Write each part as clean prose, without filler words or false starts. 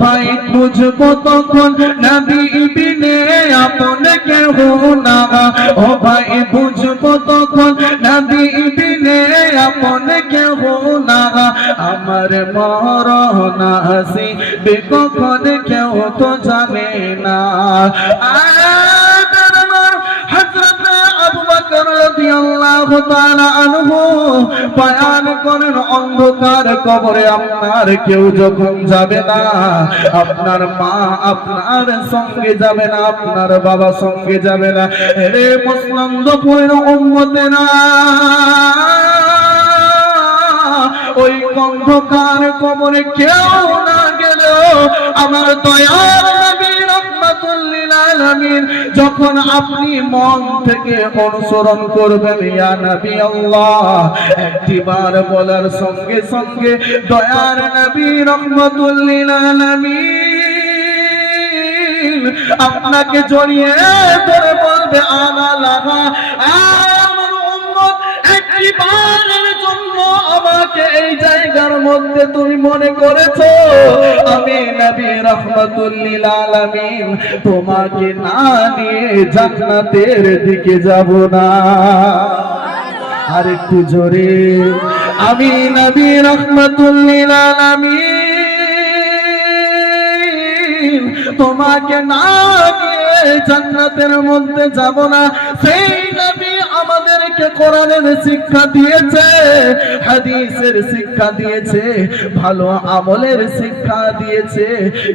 ভাই বুঝবো তখন নবী বিনে আপন কেহ না। ও ভাই বুঝবো তখন নবী বিনে আপন কেহ না। আমার মরণ আসিবে কখন কেউ তো জানে না। হযরত আবু বকর রাদিয়াল্লাহু তাআলা আনহু বয়ান করেন, অন্ধকার কবরে আপনার কেউ যখন যাবে না, আপনার মা আপনার সঙ্গে যাবে না, আপনার বাবা সঙ্গে যাবে না। রে মুসলমানদের উম্মতেরা, ওই অন্ধকার কবরে কেউ না গেলেও আমার দয়ার নবী রাহমাতুল লিল আলামিন যখন আপনি মন থেকে অনুসরণ করবেন ইয়া নবী আল্লাহ, একটিবার বলার সঙ্গে সঙ্গে দয়ার নবী রাহমাতুল লিল আলামিন আপনাকে জড়িয়ে ধরে বলবে আনা লাহা, আমার উম্মত একটিবারের জন্য আমাকে এই জায়গার মধ্যে তুমি মনে করেছো, আমি নবী রাহমাতুল লিল আলামিন তোমাকে না নিয়ে জান্নাতের দিকে যাব না। আর একটু জোরে, আমি নবী রাহমাতুল লিল আলামিন তোমাকে না নিয়ে জান্নাতের মধ্যে যাব না। সেই নবী আমাদেরকে কোরআনের শিক্ষা দিয়েছে, হাদিসের শিক্ষা দিয়েছে, ভালো আমলের শিক্ষা দিয়েছে,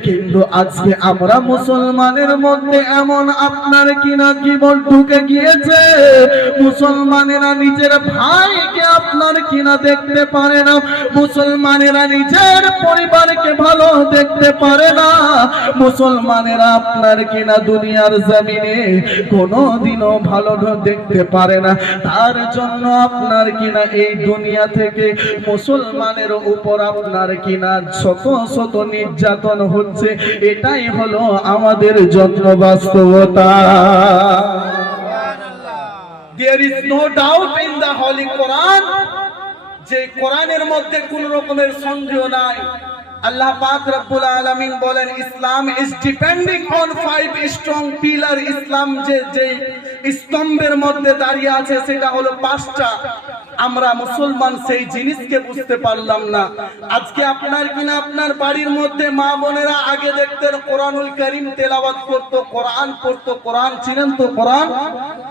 কিন্তু আজকে আমরা মুসলমানের মধ্যে এমন আপনার কিনা জীবন ঢুকে গিয়েছে, মুসলমানেরা নিজের ভাইকে আপনার কিনা দেখতে পারে না, মুসলমানেরা নিজের পরিবারকে ভালো দেখতে পারে না, মুসলমানেরা আপনার কিনা দুনিয়ার জমিনে কোনোদিনও ভালো দেখতে পারে না। তার জন্য আপনার কিনা এই দুনিয়া থেকে মুসলমানের উপর আপনার কিনা শত শত নির্যাতন হচ্ছে। এটাই হলো আমাদের জন্য বাস্তবতা। There is no doubt in the Holy Quran, যে কোরআনের মধ্যে কোন রকমের সন্দেহ নাই। আল্লাহ পাক রব্বুল আলামিন বলেন, ইসলাম is depending on 5 strong pillar. ইসলাম যে স্তম্ভের মধ্যে দাঁড়িয়ে আছে সেটা হলো 5টা। আমরা মুসলমান সেই জিনিসকে বুঝতে পারলাম না। আজকে আপনার কিনা আপনার বাড়ির মধ্যে মা বোনেরা আগে দেখতেন কোরআনুল কারীম তেলাওয়াত করতো, কোরআন পড়তো, কোরআন ছিলেন তো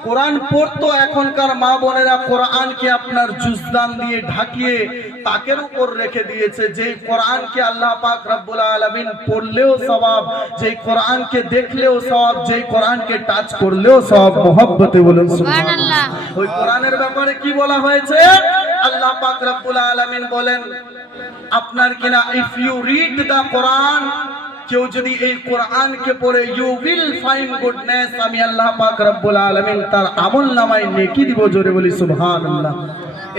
কোরআন পড়তো। এখনকার মা বোনেরা কোরআনকে আপনার জুজদান দিয়ে ঢাকিয়ে তাকের উপর রেখে দিয়েছে। যে কোরআনকে আল্লাহ পাক রব্বুল আলামিন পড়লেও সওয়াব, যে কোরআনকে দেখলেও সওয়াব, যে কোরআনকে টাচ করলেও সওয়াব। মহব্বতে বলুন সুবহানাল্লাহ। ওই কোরআনের ব্যাপারে কি বলা হয়েছে? আল্লাহ পাক রব্বুল আলামিন বলেন আপনার কিনা, ইফ ইউ রিড দা কোরআন, কেউ যদি এই কোরআনকে পড়ে, ইউ উইল ফাইন্ড গুডনেস, আমি আল্লাহ পাক রব্বুল আলামিন তার আমলনামায় নেকি দিব। জোরে বলি সুবহানাল্লাহ।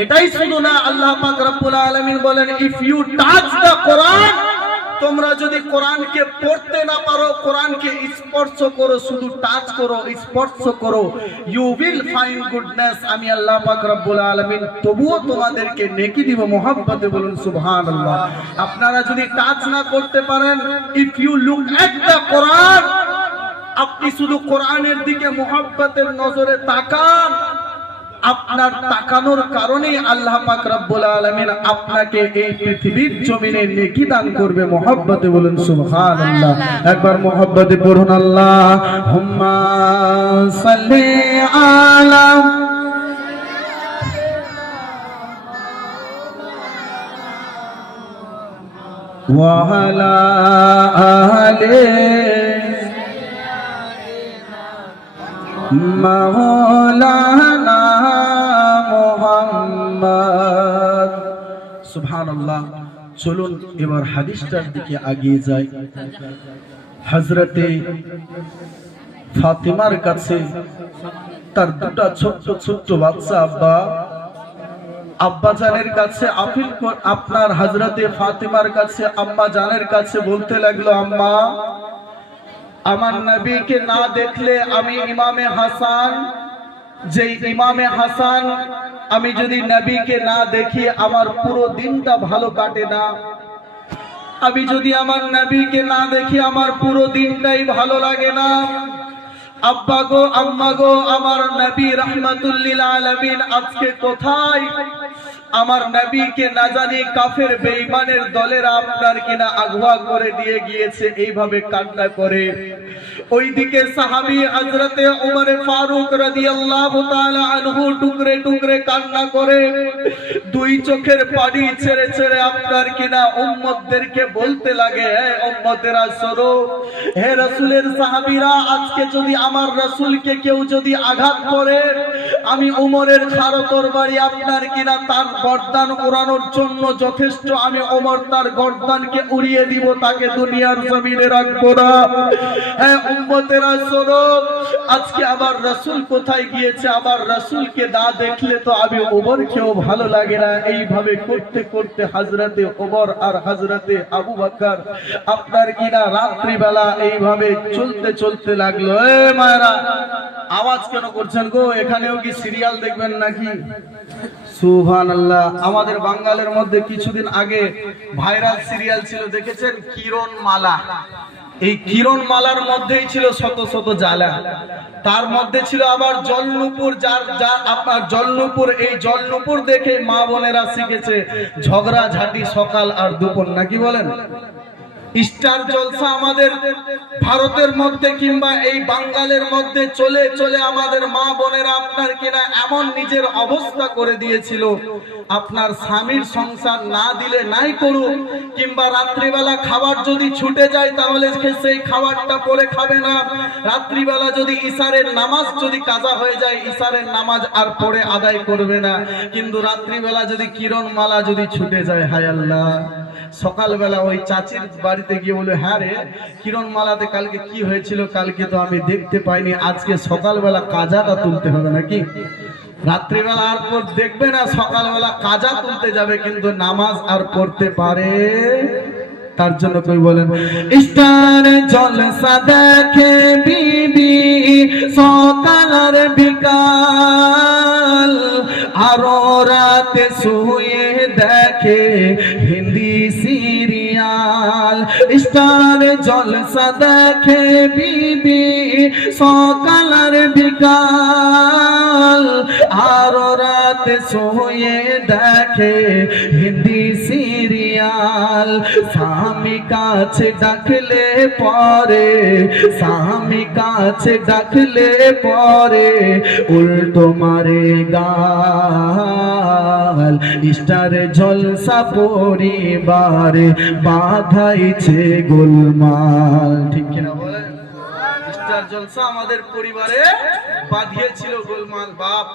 এটাই শুধু না, আল্লাহ পাক রব্বুল আলামিন বলেন, ইফ ইউ টাচ দা কোরআন, তোমরা যদি কোরআনকে পড়তে না পারো, কোরআনকে স্পর্শ করো, শুধু টাচ করো, স্পর্শ করো, ইউ উইল ফাইন্ড গুডনেস, আমি আল্লাহ পাক রব্বুল আলামিন তবুও তোমাদেরকে নেকি দিব। মহব্বতে বলুন সুবহানাল্লাহ। আপনারা যদি টাচ না করতে পারেন, ইফ ইউ লুক এট দা কোরআন, আপনি শুধু কোরআনের দিকে মহব্বতের নজরে তাকান, আপনার তাকানোর কারণে আল্লাহ পাক রব্বুল আলামিন আপনাকে এই পৃথিবীর জমিনে নেকি দান করবে। মহব্বতে বলুন সুবহানাল্লাহ। একবার মহব্বতে পড়ুন আল্লাহুম্মা সাল্লি আলা ওয়া আলা আলি মাওলানা মুহাম্মদ। সুবহানাল্লাহ। চলুন এবার হাদিসটার দিকে এগিয়ে যাই। হযরতে ফাতিমার কাছে তার দুটো ছোট্ট ছোট্ট বাচ্চা আব্বা জানের কাছে আপনার হযরতে ফাতিমার কাছে আম্মা জানের কাছে বলতে লাগলো, আম্মা, আমার নবীকে না দেখলে আমি ইমামে হাসান, যে ইমামে হাসান, আমি যদি নবীকে না দেখি আমার পুরো দিনটা ভালো কাটে না। আমি যদি আমার নবীকে না দেখি আমার পুরো দিনটাই ভালো লাগে না। আব্বা গো, আম্মা গো, আমার নবী রাহমাতুল লিল আলামিন আজকে কোথায়? আমার নবীকে না জানি কাফের বেঈমানের দলেরা আপনার কিনা আগুয়া করে দিয়ে গিয়েছে, এইভাবে কান্না করে। ওইদিকে সাহাবী হযরতে ওমর ফারুক রাদিয়াল্লাহু তাআলা আনহু টুকরে টুকরে কান্না করে, দুই চোখের পানি ছেড়ে ছেড়ে আপনার কিনা উম্মতদেরকে বলতে লাগে, হে উম্মতেরা শোনো, হে রাসূলের সাহাবীরা, আজকে যদি আমার রাসূলকে কেউ যদি আঘাত করে, আমি ওমরের খাড়া তরবারি আপনার কিনা তার গর্দান উড়ানোর জন্য যথেষ্ট। আমি ওমর তার গর্দানকে উড়িয়ে দিব, তাকে দুনিয়ার জমিনে রাখবো না। হ্যাঁ উম্মতেরা শোনো, আজকে আমার রাসূল কোথায় গিয়েছে? আমার রাসূলকে না দেখলে তো আমি ওমরকেও ভালো লাগে না। এইভাবে করতে করতে হযরতে ওমর আর হযরতে আবু বকর আপনার কিনা রাত্রিবেলা এইভাবে চলতে চলতে লাগলো। এ মায়েরা, আওয়াজ কেন করছেন গো? এখানেও কি সিরিয়াল দেখবেন নাকি? সুবহানাল্লাহ। আমাদের বাঙালির মধ্যে কিছুদিন আগে ভাইরাল সিরিয়াল ছিল, দেখেছেন? কিরণ মালা। এই কিরণ মালার মধ্যেই ছিল শত শত জ্বালা, তার মধ্যে ছিল আবার জলনুপুর। যার আপনার জলনুপুর, এই জলনুপুর দেখে মা বোনেরা শিখেছে ঝগড়া ঝাঁটি সকাল আর দুপুর, নাকি বলেন? স্টার জলসা আমাদের ভারতের মধ্যে কিংবা এই বাঙ্গালের মধ্যে চলে চলে আমাদের মা বোনেরা আপনার কিনা এমন নিজের অবস্থা করে দিয়েছিল, আপনার স্বামীর সংসার না দিলে নাই করুক, কিংবা রাত্রিবেলা খাবার যদি ছুটে যায় তাহলে সেই খাবারটা পরে খাবে না। রাত্রিবেলা যদি ইশারের নামাজ যদি কাজা হয়ে যায়, ইশারের নামাজ আর পড়ে আদায় করবে না। কিন্তু রাত্রিবেলা যদি কিরণ মালা যদি ছুটে যায়, হায় আল্লাহ, সকালবেলা ওই চাচির বাড়িতে গিয়ে বলে, হ্যাঁ রে কিরণ মালাতে কালকে কি হয়েছিল? কালকে তো আমি দেখতে পাইনি, আজকে সকালবেলা কাজাটা তুলতে হবে নাকি? রাত্রিবেলা আর পর দেখবে না, সকালবেলা কাজা তুলতে যাবে কিন্তু নামাজ আর পড়তে পারে। তার জন্য কই বলেন, স্টার জলসা দেখে বিবি সকাল আর বিকাল, আরো রাতে শুয়ে দেখে হিন্দি সিরিয়াল। স্টার জলসা দেখে বিবি সকাল আর বিকাল, আরো রাতে শুয়ে দেখে হিন্দি সিরিয়াল। স্বামী কাছে ডাকলে পরে, স্বামী কাছে ডাকলে পরে উল্টো মারে গাল। স্টার জলসা পরিবারে বাধাইছে গোলমাল, ঠিক কিনা বলেন? স্টার জলসা আমাদের পরিবারে বাঁধিয়েছিল গোলমাল। বাপ,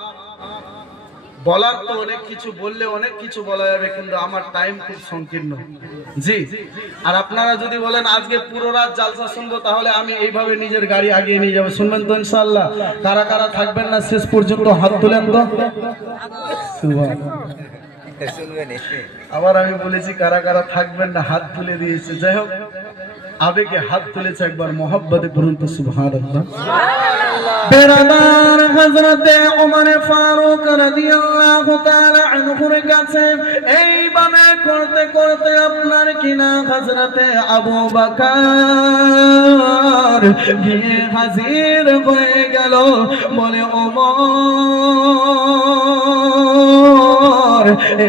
বলার তো অনেক কিছু, বললে অনেক কিছু বলা যাবে, কিন্তু আমার টাইম খুব সংকীর্ণ। জি, আর আপনারা যদি বলেন আজকে পুরো রাত জালসা শুনবো, তাহলে আমি এইভাবে নিজের গাড়ি আগিয়ে নিয়ে যাবো। শুনবেন তো ইনশাআল্লাহ? কারা কারা থাকবেন না শেষ পর্যন্ত হাত তুলেন তো। আবার আমি বলেছি কারা কারা থাকবেন না, হাত তুলে দিয়েছে। যাই হোক, আবেগে হাত তুলেছে, একবার মোহাব্বতে বলুন তো সুবহানাল্লাহ। বেরাদার হযরতে ওমর ফারুক রাদিয়াল্লাহু তাআলা আনহুর কাছে এইভাবে করতে করতে আপনার কিনা হযরতে আবু বকর গিয়ে হাজির হয়ে গেল। বলে, ওমর,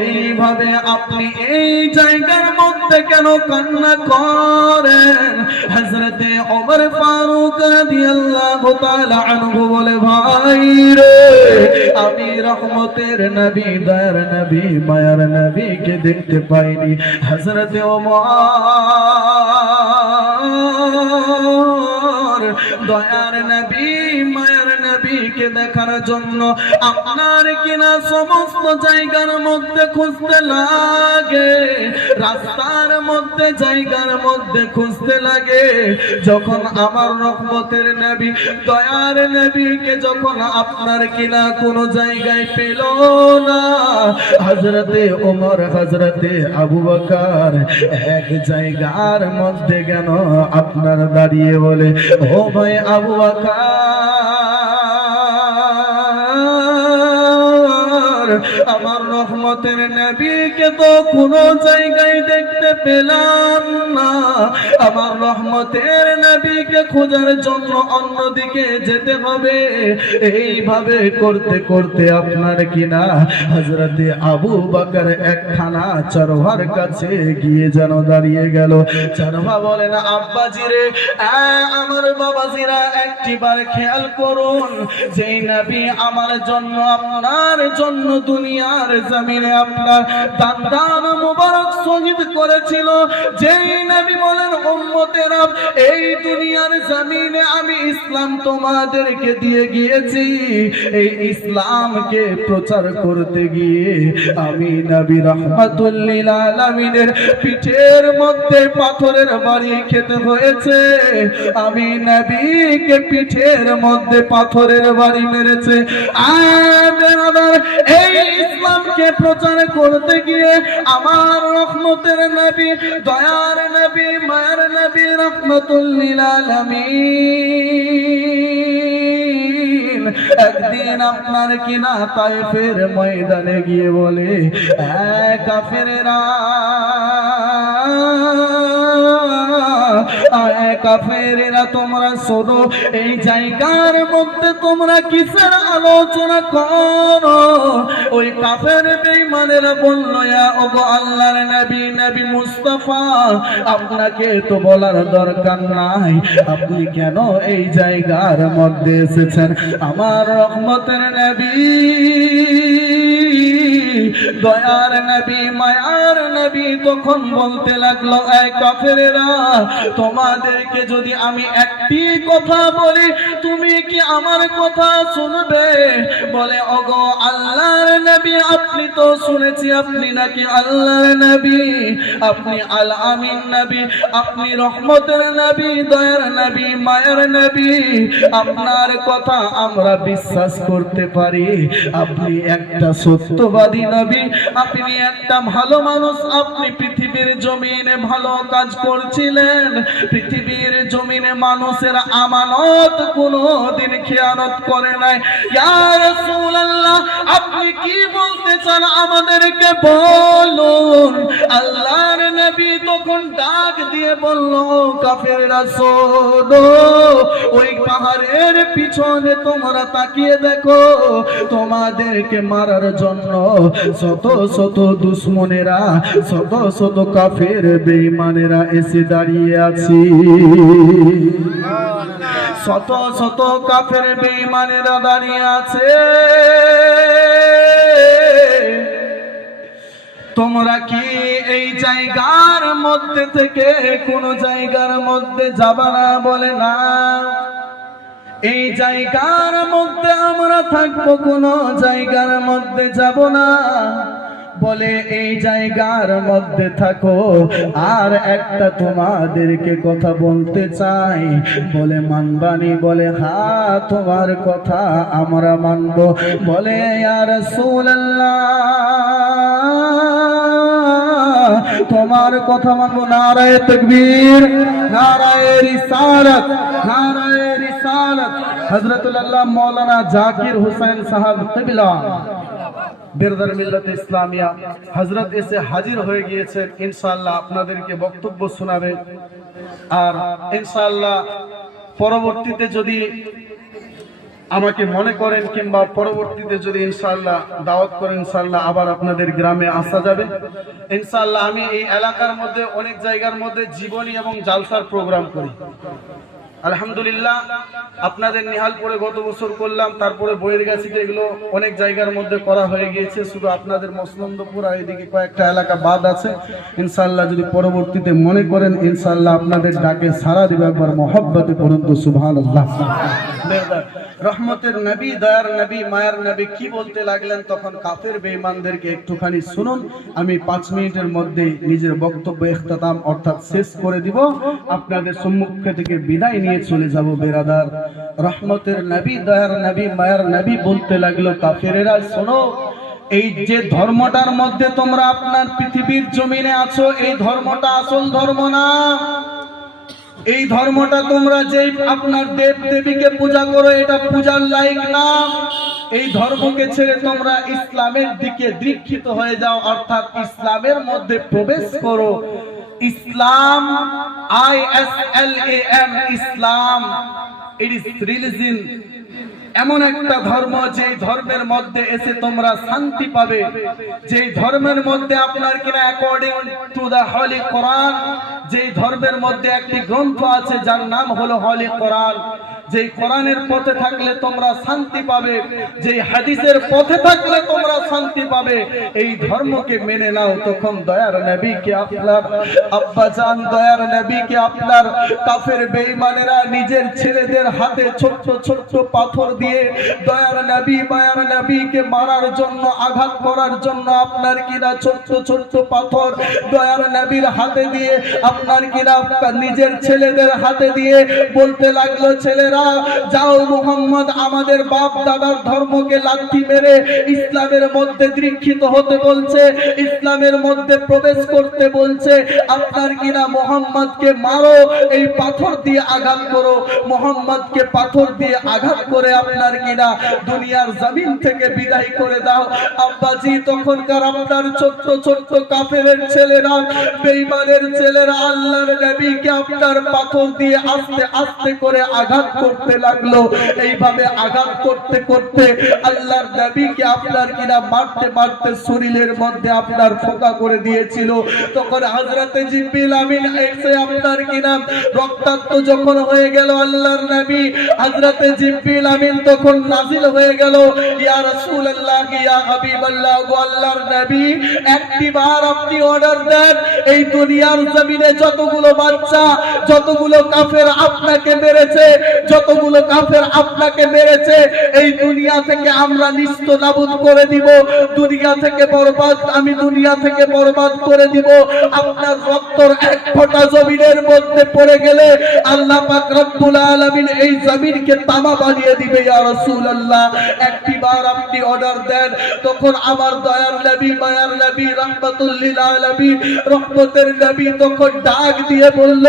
এইভাবে আপনি এই জায়গার মধ্যে কেন কান্না করেন? হযরতে ওমর ফারুক রাদিয়াল্লাহু তাআলা আনহু বলে, ভাই রে, আমি রহমতের নবী, দয়ার নবী, মায়ার নবীকে দেখতে পাইনি। হযরতে ওমর দয়ার নবী, মায়ার নবীকে দেখার জন্য আপনার কিনা সমস্ত জায়গার মধ্যে খুঁজতে লাগে, রাস্তার মধ্যে, জায়গার মধ্যে খুঁজতে লাগে। যখন আমার রহমতের নবী, দয়ার নবীকে যখন আপনার কিনা কোনো জায়গায় পেল না, হযরতে ওমর, হযরতে আবু বকর এক জায়গার মধ্যে কেন আপনার দাঁড়িয়ে বলে, ও ভাই আবু বকর, আমার রহমতের নবীকে তো কোনো জায়গায় দেখতে পেলাম না, আমার রহমতের নবীকে খোঁজার জন্য অন্যদিকে যেতে হবে। এইভাবে করতে করতে আপনার কিনা হযরতে আবু বকর একখানা চরওয়ার কাছে গিয়ে যেন দাঁড়িয়ে গেল। চরওয়া বলেন, আব্বাজি রে, আমার বাবাজিরা, একটিবার খেয়াল করুন, যেই নবী আমার জন্য আপনার জন্য দুনিয়ার জমিনে আপনার দান মুবারক শহীদ করেছিল, যেই নবী বলেন, উম্মতেরা, এই দুনিয়ার জমিনে আমি ইসলাম তোমাদেরকে দিয়ে গিয়েছি, এই ইসলামকে প্রচার করতে গিয়ে আমি নবী রাহমাতুল লিল আলামিনের পিঠের মধ্যে পাথরের বাড়ি খেতে হয়েছে। আমি নবীকে পিঠের মধ্যে পাথরের বাড়ি মেরেছে। এই ইসলামকে প্রচার করতে গিয়ে আমার রহমতের নবী, দয়ার নবী, মায়ার নবী রাহমাতুল লিল আলামিন একদিন আপনার কিনা তায়েফের ময়দানে গিয়ে বলে, কাফেরেরা, কাফেরেরা, তোমরা শোনো, এই জায়গার মধ্যে তোমরা কিসের আলোচনা করো? ওই কাফের বেঈমানেরা বলল, ওগো আল্লাহর নবী, নবী মুস্তাফা, আপনাকে তো বলার দরকার নাই, আপনি কেন এই জায়গার মধ্যে এসেছেন? আমার রহমতের নবী, দয়ার নবী, মায়ার নবী তখন বলতে লাগলো, এই কাফেরেরা, তোমাদেরকে যদি আমি একটি কথা বলি, তুমি কি আমার কথা শুনবে? বলে, ওগো আল্লাহর নবী, আপনি তো শুনেছি আপনি নাকি আল্লাহর নবী, আপনি আল আমিন নবী, আপনি রহমতের নবী, দয়ার নবী, মায়ার নবী, আপনার কথা আমরা বিশ্বাস করতে পারি। আপনি একটা সত্যবাদী নবী, আপনি একটা ভালো মানুষ, আপনি পৃথিবীর জমিনে ভালো কাজ করছিলেন, পৃথিবীর জমিনে মানুষের আমানত কোনোদিন খেয়ানত করে নাই। ইয়া রাসূলুল্লাহ, আপনি কি বলতে চান আমাদেরকে বলুন। আল্লাহর নবী তখন ডাক দিয়ে বলল, কাফেররা শোনো, ওই পাহাড়ের পিছনে তোমরা তাকিয়ে দেখো, তোমাদেরকে মারার জন্য শত শত দুশমনেরা, শত শত কাফের বেঈমানেরা এসে দাঁড়িয়ে আছে। শত শত কাফের বেঈমানেরা দাঁড়িয়ে আছে। তোমরা কি এই জায়গার মধ্যে থেকে কোন জায়গার মধ্যে যাবা না? বলে, না, এই জায়গার মধ্যে আমরা থাকবো, কোন জায়গার মধ্যে যাব না। বলে, এই জায়গার মধ্যে থাকো, আর একটা তোমাদেরকে কথা বলতে চাই। বলে, মানবানি? বলে, হ্যাঁ, তোমার কথা আমরা মানব। বলে, ইয়া রাসূলুল্লাহ, তোমার কথা মানবো। নারায়ে তাকবীর, নারায়ে রিসালাত, নারায়ে রিসালাত। হযরতুল আল্লাহ মাওলানা জাকির হোসেন সাহেব কিবলা বিরদার মিল্লাত ইসলামিয়া হযরত এসে হাজির হয়ে গিয়েছেন। ইনশাআল্লাহ আপনাদেরকে বক্তব্য শোনাবেন। আর ইনশাআল্লাহ পরবর্তীতে যদি আমাকে মনে করেন কিংবা পরবর্তীতে যদি ইনশাআল্লাহ দাওয়াত করেন, ইনশাআল্লাহ আবার আপনাদের গ্রামে আসা যাবে। ইনশাআল্লাহ আমি এই এলাকার মধ্যে অনেক জায়গার মধ্যে জীবনী এবং জালসার প্রোগ্রাম করি। আলহামদুলিল্লাহ, আপনাদের নিহালপুরে গত বছর করলাম, তারপরে বইয়ের গাছিতে, এগুলো অনেক জায়গার মধ্যে করা হয়ে গিয়েছে। শুধু আপনাদের মসলন্দপুর আর এদিকে কয়েকটা এলাকা বাদ আছে। ইনশাআল্লাহ যদি পরবর্তীতে মনে করেন, ইনশাআল্লাহ আপনাদের ডাকে সাড়া দিবে। একবার মহব্বতে পড়ুন তো সুবহানাল্লাহ। রহমতের নবী, দয়ার নবী, মায়ার নবী কি বলতে লাগলেন তখন কাফের বেঈমানদেরকে একটুখানি শুনুন। আমি 5 মিনিটের মধ্যে নিজের বক্তব্য ইখতিতাম অর্থাৎ শেষ করে দিব, আপনাদের সম্মুখে থেকে বিদায় নিয়ে চলে যাব। বেরাদার, রহমতের নবী, দয়ার নবী, মায়ার নবী বলতে লাগলো, কাফেরেরা শোনো, এই যে ধর্মটার মধ্যে তোমরা আপনার পৃথিবীর জমিনে আছো, এই ধর্মটা আসল ধর্ম না। এই ধর্মটা তোমরা যে আপনার দেব দেবীকে পূজা করো, এটা পূজার লায়ক না। এই ধর্মকে ছেড়ে তোমরা ইসলামের দিকে দীক্ষিত হয়ে যাও, অর্থাৎ ইসলামের মধ্যে প্রবেশ করো। ইসলাম, ISLAM, Islam, it is religion, এমন একটা ধর্ম যে ধর্মের মধ্যে এসে তোমরা শান্তি পাবে, যে ধর্মের মধ্যে আপনার কিনা অ্যাকর্ডিং টু দা হলি কোরআন, যে ধর্মের মধ্যে একটি গ্রন্থ আছে যার নাম হলো হলি কোরআন, যে কোরআনের পথে থাকলে তোমরা শান্তি পাবে, যে হাদিসের পথে থাকলে তোমরা শান্তি পাবে, এই ধর্মকে মেনে নাও। তখন দয়ার নবীকে আপনার আব্বাজান, দয়ার নবীকে আপনার কাফের বেঈমানেরা নিজের ছেলেদের হাতে ছোট্ট ছোট্ট পাথর দিয়ে দয়ার নবী মায়ার নবীকে মারার জন্য, আঘাত করার জন্য আপনার কিনা ছোট্ট ছোট্ট পাথর দয়ার নবীর হাতে দিয়ে, আপনার কিনা নিজের ছেলেদের হাতে দিয়ে বলতে লাগলো, ছেলেরা যাও, মুহাম্মদ আমাদের বাপ দাদার ধর্মকে লাথি মেরে ইসলামের মধ্যে দীক্ষিত হতে বলছে, ইসলামের মধ্যে প্রবেশ করতে বলছে, আপনার কিনা মুহাম্মদকে মারো, এই পাথর দিয়ে আঘাত করো, মুহাম্মদকে পাথর দিয়ে আঘাত করে আপনার কিনা দুনিয়ার জমিন থেকে বিদায় করে দাও। আব্বাজি তখনকার আপনার ছোট্ট ছোট্ট কাফেরের ছেলেরা, বেঈমানের ছেলেরা আল্লাহর নবীকে আপনার পাথর দিয়ে আস্তে আস্তে করে আঘাত করতে লাগলো। এইভাবে আঘাত করতে করতে আল্লাহর নবীকে আপনার কিনা মারতে মারতে শরীরের মধ্যে আপনার ফোঁকা করে দিয়েছিল। তখন হযরতে জিবরিল আমিন এসে আপনার কিনা রক্তাক্ত যখন হয়ে গেল আল্লাহর নবী, হযরতে জিবরিল আমিন তখন নাজিল হয়ে গেল, ইয়া রাসূলুল্লাহ, ইয়া হাবিবাল্লাহ, গো আল্লাহর নবী, একটিবার আপনি অর্ডার দেন, এই দুনিয়ার জমিনে যতগুলো বাচ্চা, যতগুলো কাফের আপনাকে মেরেছে, যতগুলো কাফের আপনাকে মেরেছে, এই দুনিয়া থেকে আমরা নিস্ত নাবুদ করে দিব, দুনিয়া থেকে বরবাদ, আমি দুনিয়া থেকে বরবাদ করে দিব। আপনার রক্তর এক ফোঁটা জমিনের মধ্যে পড়ে গেলে আল্লাহ পাক রব্বুল আলামিন এই জমিনকে তামা বানিয়ে দিবে। ইয়া রাসূলুল্লাহ, একটিবার আপনি অর্ডার দেন। তখন আমার দয়ার নবী, মায়ার নবী, রাহমাতুল লিল আলামিন, রহমতের নবী তখন ডাক দিয়ে বলল,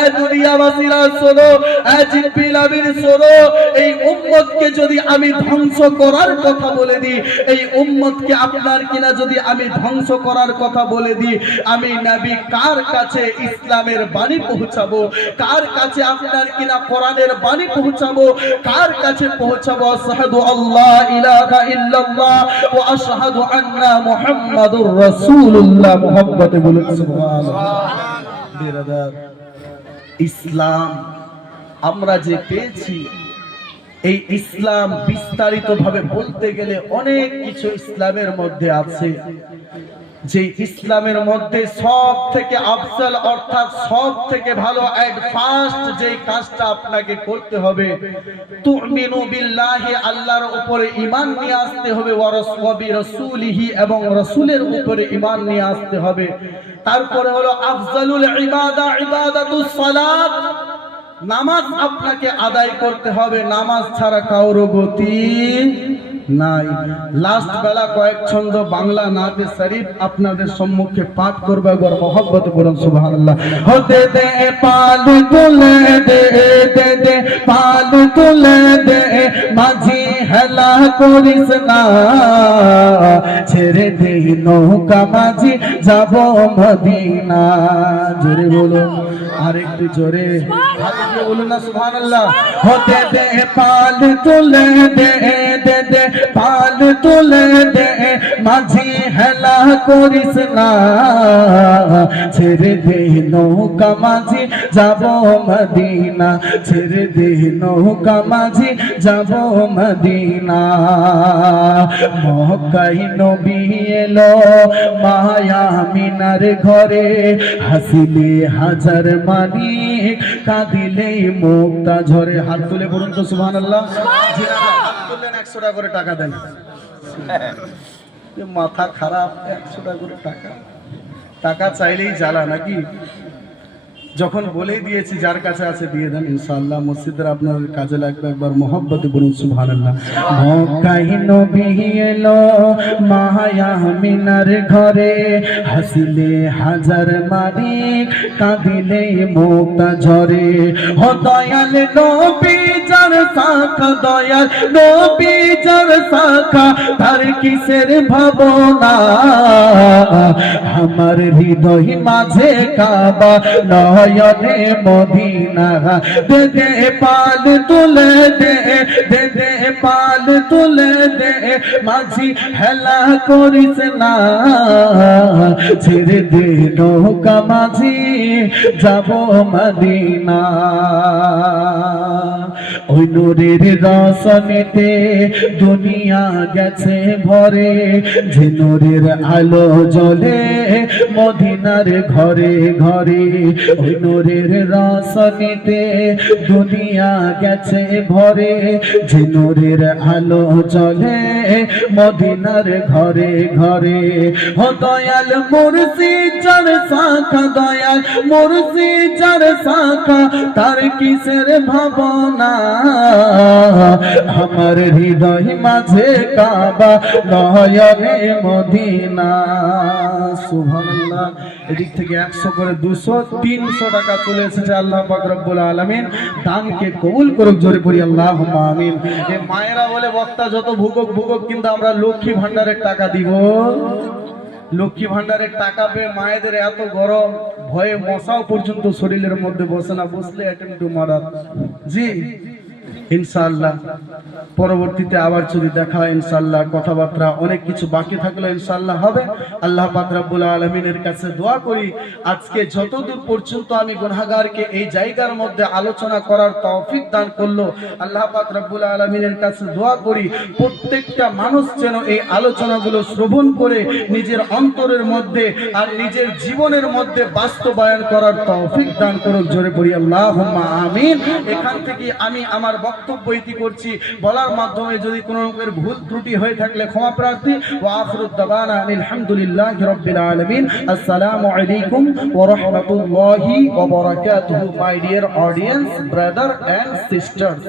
এ দুনিয়াবাসীরা শোনো, এ জিবরিল আমিন শোনো, এই উম্মতকে যদি আমি ধ্বংস করার কথা বলে দিই, এই উম্মতকে আপনার কিনা যদি আমি ধ্বংস করার কথা বলে দিই, আমি নবী কার কাছে ইসলামের বাণী পৌঁছাবো, কার কাছে আপনার কিনা কোরআনের বাণী পৌঁছাবো, কার কাছে পৌঁছাবো? আশহাদু আল্লা ইলাহা ইল্লাল্লাহ ওয়া আশহাদু আন্না মুহাম্মাদুর রাসূলুল্লাহ। মুহাম্মদে বলুন সুবহানাল্লাহ। বিরাদার, ইসলাম আমরা যে পেয়েছি, এই ইসলাম বিস্তারিত ভাবে বলতে গেলে অনেক কিছু ইসলামের মধ্যে আছে, যে ইসলামের মধ্যে সব থেকে আফজল অর্থাৎ সব থেকে ভালো অ্যাডভান্সড যে কাজটা আপনাকে করতে হবে, তুমিনু বিল্লাহি, আল্লাহর উপরে ঈমান নিয়ে আসতে হবে, ওয়া রাসূলিহি, এবং রাসূলের উপরে ঈমান নিয়ে আসতে হবে। তারপরে হলো আফজালুল ইবাদা ইবাদাতুস সালাত, নামাজ আপনাকে আদায় করতে হবে, নামাজ ছাড়া কারো গতি নাই। লাস্ট বেলা কয়েক ছন্দ বাংলা নাতে শরীফ আপনাদের সম্মুখে পাঠ করবে, একবার মহব্বতে বলুন সুবহানাল্লাহ। হতে দে পাল তুলে দে, দে দে পাল তুলে দে, মাঝি হেলা করিস না, ছেড়ে দে নৌকা মাঝি যাব মদিনা। জোরে বলুন, আরেকটু জোরে বলুন না সুবহানাল্লাহ। হতে দে পাল তুলে দে, দে দে পাল তুলে দে, মাঝি হেলা করিস না, ছেড়ে দে নৌকা মাঝি যাব মদিনা, ছেড়ে দে নৌকা মাঝি যাব মদিনা। মক্কায় নবী এলো মায়া মিনার ঘরে, হাসিলে হাজার মানিক, কাঁদিলে মুক্তা ঝরে। হাত তুলে বলুন তো সুবহানাল্লাহ। হাত তুললেন 100 টাকা করে টাকা দেন। মাথা খারাপ, 100 টাকা করে টাকা, টাকা চাইলেই জ্বালা নাকি? যখন বলেই দিয়েছি যার কাছে আছে দিয়ে দেন, ইনশাআল্লাহ মসজিদের আপনার কাজে লাগবে। একবার মহব্বতে বলুন সুবহানাল্লাহ। মক্কায় নবী এলো মায়া মিনার ঘরে, হাসিলে হাজার মানিক, কাঁদিলে মুক্তা ঝরে। ও দয়াল নবী যার শাখা দয়াল নবী যার শাখা তার কিসের ভাবনা আমার হৃদয় মাঝে কাবা নয়নে মদিনা দে দে পাল তুলে দে দে দে পাল তুলে দে মাঝি হেলা করিস না ছেড়ে দে নৌকা মাঝি যাব মদিনা ওই নূরের রসনেতে দুনিয়া গেছে ভরে যে নূরের আলো জ্বলে মদিনার ঘরে ঘরে ওই নূরের রসনেতে দুনিয়া গেছে ভরে যে নূরের আলো জ্বলে মদিনার ঘরে ঘরে ও দয়াল মুর্শিদ যার শাখা দয়াল মুর্শিদ যার শাখা তার কিসের ভাবনা আমার হৃদয় মাঝে কাবা নয়নে মদিনা সুবহানাল্লাহ এদিক থেকে 100 করে 200 300 টাকা চলে এসেছে আল্লাহ পাক রব্বুল আলামিন দানকে কবুল করুক জোরে পড়ি আল্লাহুম্মা আমিন এই মায়েরা বলে বক্তা যত ভুগক ভুগক কিন্তু আমরা লক্ষ্মী ভান্ডারের টাকা দিব লক্ষ্মী ভান্ডারের টাকা পেয়ে মায়েদের এত গরম ভয়ে মশাও পর্যন্ত শরীরের মধ্যে বসে না বসলে অ্যাটেম্প টু মারার জি ইনশাআল্লাহ পরবর্তীতে আবার যদি দেখা হয় ইনশাআল্লাহ কথাবার্তা অনেক কিছু বাকি থাকলে ইনশাআল্লাহ হবে আল্লাহ পাক রব্বুল আলামিনের কাছে দোয়া করি আজকে যতদূর পর্যন্ত আমি গুনাহগারকে এই জায়গার মধ্যে আলোচনা করার তৌফিক দান করলো আল্লাহ পাক রব্বুল আলামিনের কাছে দোয়া করি প্রত্যেকটা মানুষ যেন এই আলোচনাগুলো শ্রবণ করে নিজের অন্তরের মধ্যে আর নিজের জীবনের মধ্যে বাস্তবায়ন করার তৌফিক দান করুক জোরে পড়ি আল্লাহুম্মা আমিন এখান থেকে আমি আমার বক্তব্য ইতি করছি বলার মাধ্যমে যদি কোনো রকমের ভুল ত্রুটি হয়ে থাকলে ক্ষমা প্রার্থী ওয়া আখিরু দাওয়ানা আলহামদুলিল্লাহি রাব্বিল আলামিন আসসালামু আলাইকুম ওয়া রাহমাতুল্লাহি ওয়া বারাকাতুহু my dear audience brother and sisters